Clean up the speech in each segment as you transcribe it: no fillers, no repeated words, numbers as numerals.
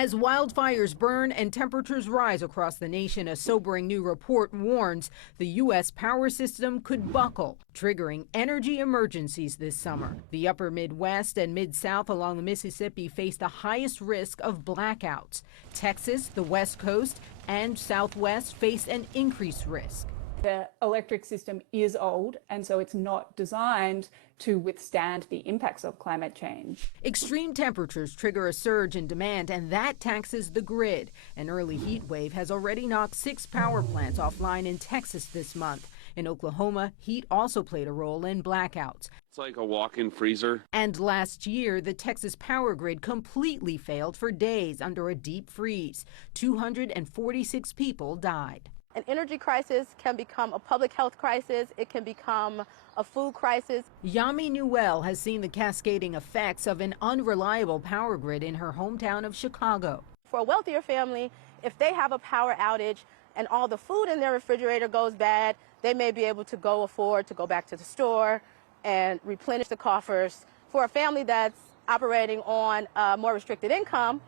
As wildfires burn and temperatures rise across the nation, a sobering new report warns the U.S. power system could buckle, triggering energy emergencies this summer. The upper Midwest and Mid-South along the Mississippi face the highest risk of blackouts. Texas, the West Coast, and Southwest face an increased risk. The electric system is old, and so it's not designed to withstand the impacts of climate change. Extreme temperatures trigger a surge in demand, and that taxes the grid. An early heat wave has already knocked 6 power plants offline in Texas this month. In Oklahoma, heat also played a role in blackouts. It's like a walk-in freezer. And last year, the Texas power grid completely failed for days under a deep freeze. 246 people died. An energy crisis can become a public health crisis. It can become a food crisis. Yami Newell has seen the cascading effects of an unreliable power grid in her hometown of Chicago. For a wealthier family, if they have a power outage and all the food in their refrigerator goes bad, they may be able to afford to go back to the store and replenish the coffers. For a family that's operating on a more restricted income,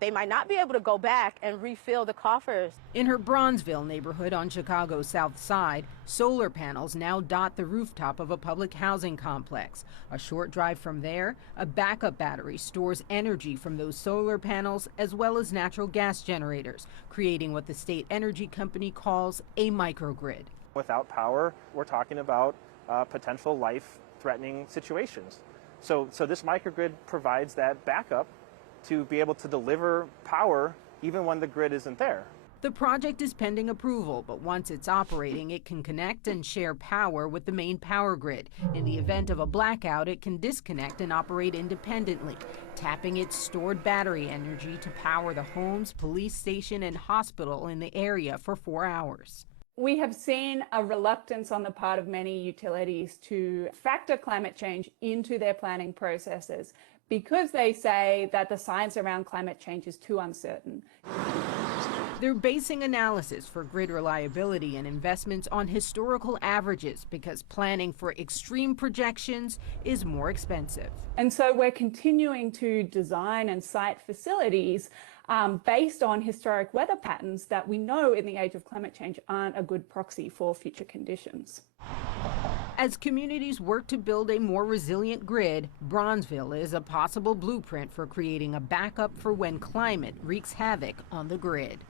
they might not be able to go back and refill the coffers. In her Bronzeville neighborhood on Chicago's south side, solar panels now dot the rooftop of a public housing complex. A short drive from there, a backup battery stores energy from those solar panels as well as natural gas generators, creating what the state energy company calls a microgrid. Without power, we're talking about potential life-threatening situations. So this microgrid provides that backup to be able to deliver power even when the grid isn't there. The project is pending approval, but once it's operating, it can connect and share power with the main power grid. In the event of a blackout, it can disconnect and operate independently, tapping its stored battery energy to power the homes, police station, and hospital in the area for 4 hours. We have seen a reluctance on the part of many utilities to factor climate change into their planning processes because they say that the science around climate change is too uncertain. They're basing analysis for grid reliability and investments on historical averages because planning for extreme projections is more expensive. And so we're continuing to design and site facilities based on historic weather patterns that we know in the age of climate change aren't a good proxy for future conditions. As communities work to build a more resilient grid, Bronzeville is a possible blueprint for creating a backup for when climate wreaks havoc on the grid.